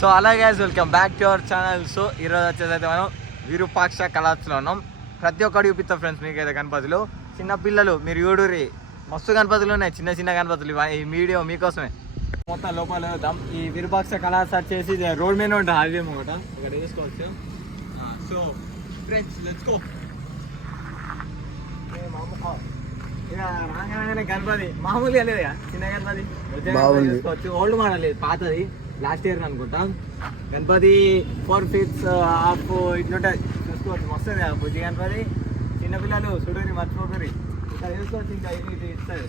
So అలాగే welcome back to our channel. So ఈరోజు వచ్చేసి అయితే మనం విరూపాక్ష కళాశాలలో ఉన్నాం. ప్రతి ఒక్కటి చూపిస్తాం ఫ్రెండ్స్ మీకైతే గణపతులు. చిన్నపిల్లలు మీరు చూడుర్రి, మస్తు గణపతులు ఉన్నాయి, చిన్న చిన్న గణపతులు. ఈ వీడియో మీకోసమే. మొత్తం లోపల వెళ్తాం. ఈ విరూపాక్ష కళాశాల వచ్చేసి రోడ్ మీద ఉంటుంది, హైవే ఒకట ఇక్కడ చూసుకోవచ్చు. So friends let's go. రాగానే గణపతి మామూలుగా లేదా, చిన్న గణపతి చూసుకోవచ్చు. ఓల్డ్ మోడల్ లేదు, పాతది, లాస్ట్ ఇయర్ అనుకుంటా. గణపతి 4 feet హాఫ్ ఇట్లుంటుంది, చూసుకోవచ్చు. మస్తుంది బుజ్జి గణపతి. చిన్నపిల్లలు చూడరి, మర్చిపోకరి. ఇక్కడ చూసుకోవచ్చు. ఇంకా ఇది ఇస్తుంది,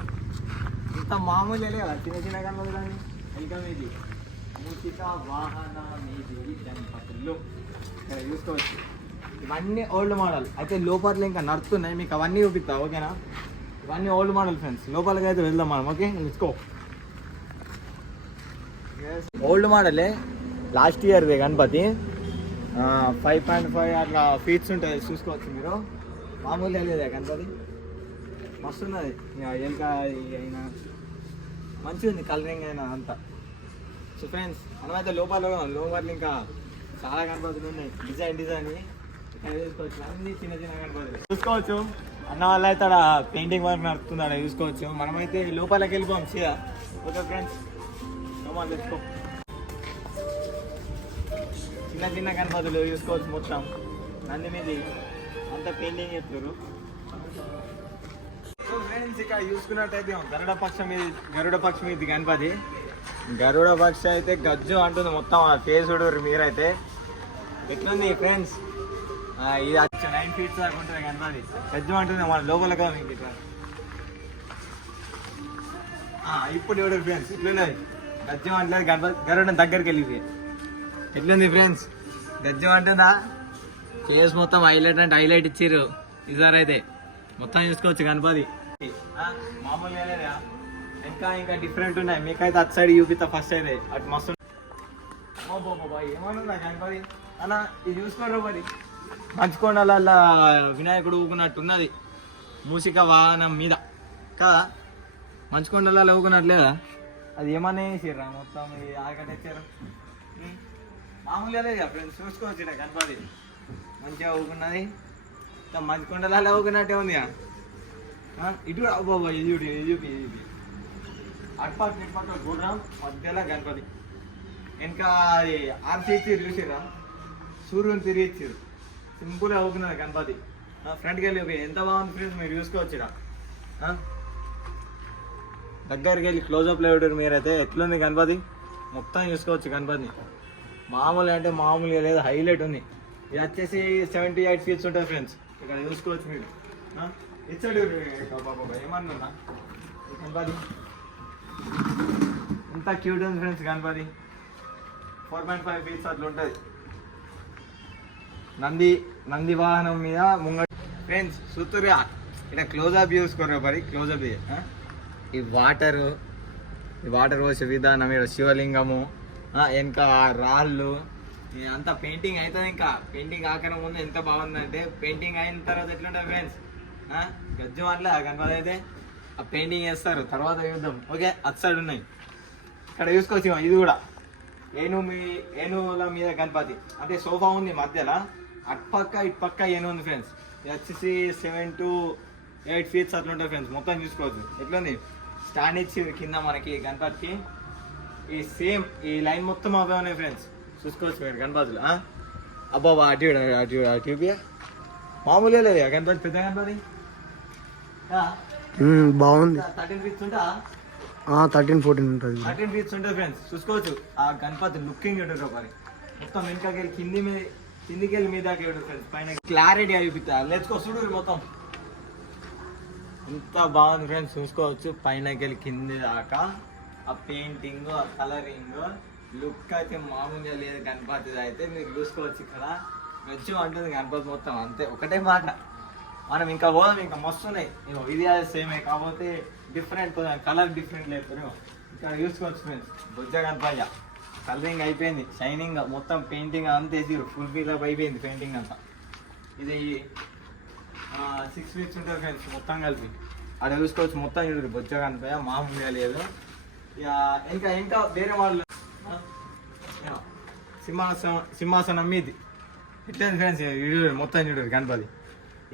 ఇంత మామూలు లేదా చిన్న చిన్న గణపతులని. వెల్కమ్. ఇది మూషిక వాహన మీది గణపతులు ఇక్కడ చూసుకోవచ్చు. ఇవన్నీ ఓల్డ్ మోడల్ అయితే. లోపల ఇంకా నడుస్తున్నాయి, మీకు అవన్నీ చూపిస్తా, ఓకేనా? ఇవన్నీ ఓల్డ్ మోడల్ ఫ్రెండ్స్. లోపలికి అయితే వెళ్దాం మనం, ఓకే? Let's go. ఓల్డ్ మోడలే, లాస్ట్ ఇయర్ది గణపతి. 5.5 అట్లా ఫీట్స్ ఉంటుంది, చూసుకోవచ్చు మీరు. మామూలుగా లేదా గణపతి, మస్తున్నది. ఎలుక అయినా మంచిగా ఉంది, కలరింగ్ అయినా అంతా. సో ఫ్రెండ్స్ మనమైతే లోపల ఇంకా చాలా గణపతులు ఉన్నాయి, డిజైన్ చూసుకోవచ్చు. అన్ని చిన్న చిన్న గణపతులు చూసుకోవచ్చు. అన్న వల్ల అయితే అక్కడ పెయింటింగ్ వర్క్ నడుస్తుంది, అక్కడ చూసుకోవచ్చు. మనమైతే లోపలికి వెళ్ళిపోం సీదా. ఓకే ఫ్రెండ్స్, తెచ్చుకో. చిన్న చిన్న గణపతులు చూసుకోవచ్చు. మొత్తం నంది మీది అంతా పెయింటింగ్ చేస్తారు. సో ఫ్రెండ్స్ ఇక్కడ చూసుకున్నట్టయితే గరుడ పక్షి మీద గణపతి. గరుడ పక్షి అయితే గజ్జు అంటుంది మొత్తం. ఫేస్ చూడరు మీరైతే, ఎట్లుంది ఫ్రెండ్స్. ఇది 9 feet దాకా ఉంటుంది గణపతి. గజ్జు అంటుంది మన లోపలగా మీకు ఇట్లా. ఇప్పుడు చూడరు ఫ్రెండ్స్, ఇట్లున్నది. గజ్జం అంటలేదు, గరుడ దగ్గరికి వెళ్ళిపోయి. ఎట్లుంది ఫ్రెండ్స్, గజ్జం అంటుందా? ఫేస్ మొత్తం హైలైట్ అంటే హైలైట్ ఇచ్చిర్రు ఈసారి అయితే. మొత్తం చూసుకోవచ్చు గణపతి. మామూలుగా లేదా, ఇంకా డిఫరెంట్ ఉన్నాయి. మీకైతే అటు సైడ్ చూపిస్తా ఫస్ట్ అయితే. అటు మస్తు ఏమన్నా గణపతి అన్న. ఇది చూసుకోరు మరి, మంచుకొండల వినాయకుడు ఊకున్నట్టున్నది మూషిక వాహనం మీద కదా. మంచుకొండలలో ఊకున్నట్లేదా, అది ఏమన్నా వేసిర్రా మొత్తం ఆర్కిటెక్చర్. మామూలుగా లేదా ఫ్రెండ్స్, చూసుకోవచ్చు ఇక్కడ గణపతి మంచిగా ఊకున్నది. ఇంకా మంచుకొండలలో ఊకున్నట్టే ఉంది. ఇటు బాబా ఇది చూపి అటుపక్క గుర్రం మధ్యలో గణపతి. ఇంకా అది ఆర్సీ ఇచ్చిర్రు, చూసిర్రా? సూర్యుని తిరిగి ఇచ్చిర్రు. సింపుల్గా ఊకున్నది గణపతి. ఫ్రంట్కి వెళ్ళి ఎంత బాగుంది ఫ్రెండ్స్, మీరు చూసుకోవచ్చు ఇక్కడ. దగ్గరికి వెళ్ళి క్లోజప్ లేవుడు మీరైతే. ఎట్లుంది గణపతి మొత్తం చూసుకోవచ్చు. గణపతిని మామూలు అంటే మామూలుగా లేదు, హైలైట్ ఉంది. ఇది వచ్చేసి 78 feet ఉంటుంది ఫ్రెండ్స్. ఇక్కడ చూసుకోవచ్చు మీరు. ఇచ్చాడు ఏమన్నా గణపతి ఇంత క్యూట్ ఉంది ఫ్రెండ్స్. గణపతి 4.5 feet అట్లా ఉంటుంది. నంది వాహనం మీద ముంగ ఫ్రెండ్స్ సుతురుగా ఇక్కడ క్లోజప్ చూసుకోరు మరి. క్లోజప్ ఈ వాటర్ పోసే విధానం, ఇక్కడ శివలింగము, వెనక రాళ్ళు, అంతా పెయింటింగ్ అవుతుంది. ఇంకా పెయింటింగ్ ఆకరం ముందు ఎంత బాగుందంటే, పెయింటింగ్ అయిన తర్వాత ఎట్లుంటుంది ఫ్రెండ్స్. గజ్జం అట్లా గణపతి అయితే ఆ పెయింటింగ్ వేస్తారు, తర్వాత చూద్దాం. ఓకే, అటు సైడ్ ఉన్నాయి, ఇక్కడ చూసుకోవచ్చు. ఇది కూడా ఏనుగుల మీద గణపతి. అంటే సోఫా ఉంది మధ్యలో, ఇటు పక్క ఏనుగు ఉంది ఫ్రెండ్స్. ఇది వచ్చేసి 7 to 8 feet అట్లా ఉంటుంది ఫ్రెండ్స్. మొత్తం చూసుకోవచ్చు. ఎట్లుంది స్టాండ్ ఇచ్చి కింద మనకి గణపతికి. ఈ సేమ్ ఈ లైన్ మొత్తం అవే ఉన్నాయి ఫ్రెండ్స్, చూసుకోవచ్చు మీరు గణపతులు. అబ్బా అటు మామూలుగా లేదు గణపతి, పెద్ద గణపతి బాగుంది. 13 feet ఉంటా, 13-14 ఉంటుంది. 13 feet ఉంటుంది ఫ్రెండ్స్. చూసుకోవచ్చు ఆ గణపతి లుకింగ్ ఉంటుంది. మరి మొత్తం వెనకకి వెళ్ళి కిందికి వెళ్ళి మీద దాకా ఫ్రెండ్స్. పైన క్లారిటీ అయిపోతా. Let's go. చూడు మొత్తం ఎంత బాగుంది ఫ్రెండ్స్, చూసుకోవచ్చు. పైనకి వెళ్ళి కింది దాకా ఆ పెయింటింగ్, ఆ కలరింగ్, లుక్ అయితే మామూలుగా లేదు గణపతి అయితే. మీరు చూసుకోవచ్చు ఇక్కడ గజ్జు అంటుంది గణపతి మొత్తం. అంతే, ఒకటే మాట. మనం ఇంకా పోదాం, ఇంకా మస్తున్నాయి. ఇది సేమే కాకపోతే డిఫరెంట్ కలర్ డిఫరెంట్ లేదు. ఇక్కడ చూసుకోవచ్చు ఫ్రెండ్స్. బుజ్జ గణపయ్య కలరింగ్ అయిపోయింది, షైనింగ్ మొత్తం. పెయింటింగ్ అంతా వేసిరు, ఫుల్ ఫీల్ అయిపోయింది పెయింటింగ్ అంతా. ఇది 6 feet ఉంటుంది ఫ్రెండ్స్ మొత్తం కలిపి. అక్కడ చూసుకోవచ్చు మొత్తం చూడు, బొజ్జ గణపయ్య మామూలుగా లేదు. ఇంకా వేరే వాళ్ళు సింహాసనం మీది ఇట్లా ఫ్రెండ్స్ వీడియో మొత్తం చూడరు గణపతి.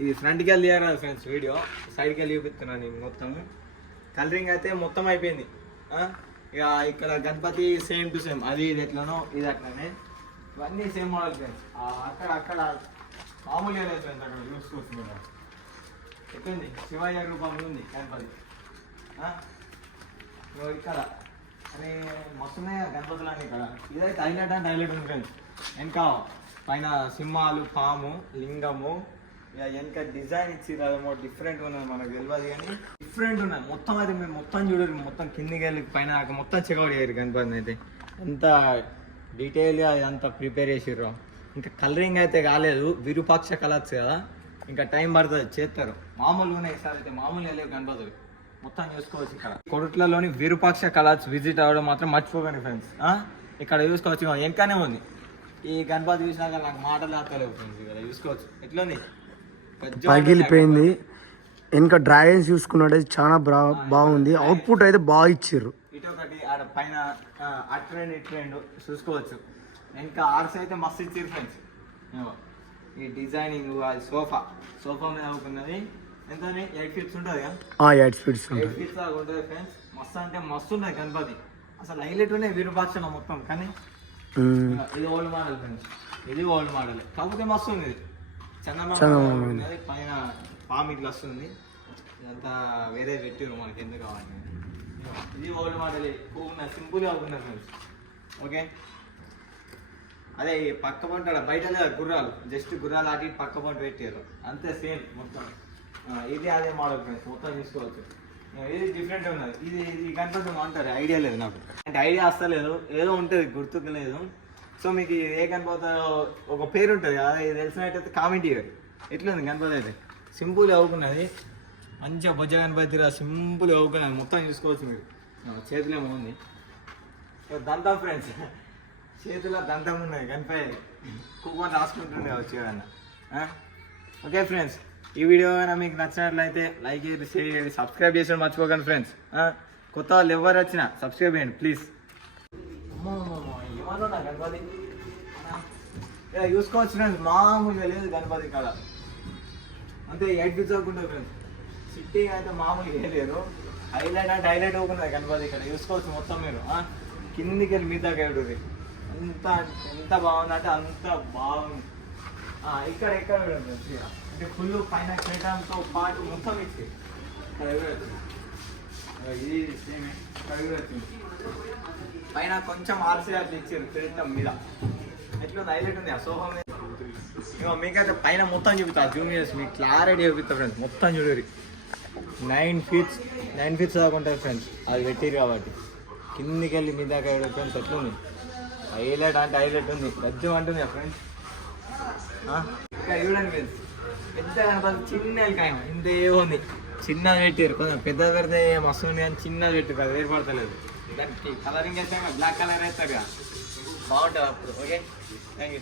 ఇది ఫ్రంట్కి వెళ్ళి తీయరాదు ఫ్రెండ్స్, వీడియో సైడ్కి వెళ్ళి చూపిస్తున్నాను నేను మొత్తం. కలరింగ్ అయితే మొత్తం అయిపోయింది. ఇక ఇక్కడ గణపతి సేమ్ టు సేమ్, అది ఇది ఎట్లనో ఇది అట్లనే, ఇవన్నీ సేమ్ మోడల్ ఫ్రెండ్స్. అక్కడ మామూలుగా లేదు ఫ్రెండ్స్, అక్కడ చూసుకోవచ్చు మీరు. ఎట్లుంది శివయ్య రూపంలో ఉంది గణపతి. ఇక్కడ అని మస్తున్నాయి గణపతులు అని ఇక్కడ. ఇదైతే హైలైట్ అంటే హైలైట్ ఉంది ఫ్రెండ్స్. వెనక పైన సింహాలు, పాము, లింగము, ఇక వెనక డిజైన్ ఇచ్చిరేమో డిఫరెంట్ ఉన్నది, మనకు తెలియదు కానీ డిఫరెంట్ ఉన్నది మొత్తం. అయితే మీరు మొత్తం చూడరు, మొత్తం కిందికి వెళ్ళి పైన మొత్తం చెక్అవుట్ చేయరు గణపతిని అయితే. ఎంత డీటెయిల్గా అంతా ప్రిపేర్ చేసిర్రు. ఇంకా కలరింగ్ అయితే కాలేదు, విరూపాక్ష కలర్స్ కదా, ఇంకా టైం పడుతుంది, చేస్తారు. మామూలుగా ఉన్నాయి సార్ అయితే, మామూలుగా లేవు గణపతులు మొత్తం చూసుకోవచ్చు. ఇక్కడ కొడుట్లలోని విరూపాక్ష కలర్స్ విజిట్ అవ్వడం మాత్రం మర్చిపోకండి ఫ్రెండ్స్. ఇక్కడ చూసుకోవచ్చు, వెనకనే ఉంది. ఈ గణపతి చూసినాక నాకు మాటలు ఆడతలేవు ఫ్రెండ్స్. ఇక్కడ చూసుకోవచ్చు ఎట్లుంది, పగిలిపోయింది. వెనక డ్రాగన్స్ చూసుకున్నట్టయితే చాలా బాగుంది. అవుట్పుట్ అయితే బాగా ఇచ్చారు. ఇటు ఒకటి ఆడ పైన అటు రెండు ఇటు రెండు చూసుకోవచ్చు. ఇంకా ఆర్ట్స్ అయితే మస్తు ఇచ్చారు ఫ్రెండ్స్. ఈ డిజైనింగ్, సోఫా మీద అవుతున్నది. ఎంత 8 feet ఉంటుంది కదా, 8 feet 8 feet దాకా ఉంటుంది ఫ్రెండ్స్. మస్తు అంటే మస్తు ఉంటుంది గణపతి. అసలు హైలైట్ ఉన్నాయి విరూపాక్షణ మొత్తం. కానీ ఇది ఓల్డ్ మోడల్ ఫ్రెండ్స్, ఇది ఓల్డ్ మోడల్ కాకపోతే మస్తు ఉంది. ఇది చందమామ పైన పాము ఇట్లా వస్తుంది. ఇదంతా వేరే పెట్టిరు, మనకి ఎందుకు కావాలి. ఇది ఓల్డ్ మోడల్, ఎక్కువ సింపుల్గా అవుతున్నారు ఫ్రెండ్స్. ఓకే, అదే పక్క పంట బయట గుర్రాలు, జస్ట్ గుర్రాలు ఆటి పక్క పంట పెట్టారు అంతే, సేమ్ మొత్తం. ఇది అదే మోడల్ ఫ్రెండ్స్, మొత్తం తీసుకోవచ్చు. ఇది డిఫరెంట్ ఉన్నది. ఇది గణపతి అంటారు, ఐడియా లేదు నాకు, అంటే ఐడియా వస్తలేదు, ఏదో ఉంటుంది గుర్తుకు లేదు. సో మీకు ఏ గణపతి ఒక పేరు ఉంటుంది కదా, ఇది తెలిసినట్టయితే కామెంట్ చేయాలి. ఎట్లుంది గణపతి అయితే సింపుల్ అవుకున్నది, మంచిగా బొజ్జ గణపతి సింపుల్ అవుకున్నది మొత్తం చూసుకోవచ్చు మీరు. చేతిలో ఉంది దంతం ఫ్రెండ్స్, చేతిలో దంతం ఉన్నది గణపతి, కుక్కని రాసుకుంటుండే వచ్చి ఏదన్నా. ఓకే ఫ్రెండ్స్, ఈ వీడియో కనుక మీకు నచ్చినట్లయితే లైక్ చేయండి, షేర్ చేయండి, సబ్స్క్రైబ్ చేసి మర్చిపోకండి ఫ్రెండ్స్. కొత్త వాళ్ళు ఎవరు వచ్చినా సబ్స్క్రైబ్ చేయండి ప్లీజ్. ఏమన్నా గణపతి చూసుకోవచ్చు ఫ్రెండ్స్, మామూలుగా లేదు గణపతి కాడ. అంతే 8 feet అవుకుంటుంది ఫ్రెండ్స్. సిట్టింగ్ అయితే మామూలుగా వేయలేరు, హైలైట్ అంటే హైలైట్ అవుకున్నది గణపతి. ఇక్కడ చూసుకోవచ్చు మొత్తం మీరు. కిందికి వెళ్ళి మీద గడుది అంత ఎంత బాగుందంటే అంత బాగుంది. ఇక్కడ అంటే ఫుల్ పైన చేయడంతో పాటు మొత్తం ఇచ్చి ఇది సేమే వచ్చింది. పైన కొంచెం ఆర్సీ అట్లా ఇచ్చారు తిరగటం మీద. ఎట్లుంది హైలైట్ ఉంది ఆ సోఫా మీద. మీకైతే పైన మొత్తం చూపిస్తా, జూమ్ చేసి మీకు క్లారిటీ చూపిస్తా ఫ్రెండ్స్. మొత్తం చూడరు 9 feet దాకా ఉంటుంది ఫ్రెండ్స్, అది పెట్టిరు కాబట్టి. కిందికి వెళ్ళి మీద దాకా ఫ్రెండ్స్ ఎట్లుంది, హైలైట్ అంటే హైలైట్ ఉంది, గజ్జం అంటుంది ఫ్రెండ్స్. చూడండి ఫ్రెండ్స్, పెద్ద గణపతి చిన్న కాయ ఇంతే ఉంది, చిన్నది పెట్టారు. కొంచెం పెద్దది పెడితే మస్తు ఉంది కానీ చిన్నది పెట్టారు, అది వేరుపడతలేదు. దానికి కలరింగ్ వేస్తాం, బ్లాక్ కలర్ వేస్తారు కదా, బాగుంటుంది అప్పుడు. Okay, thank you.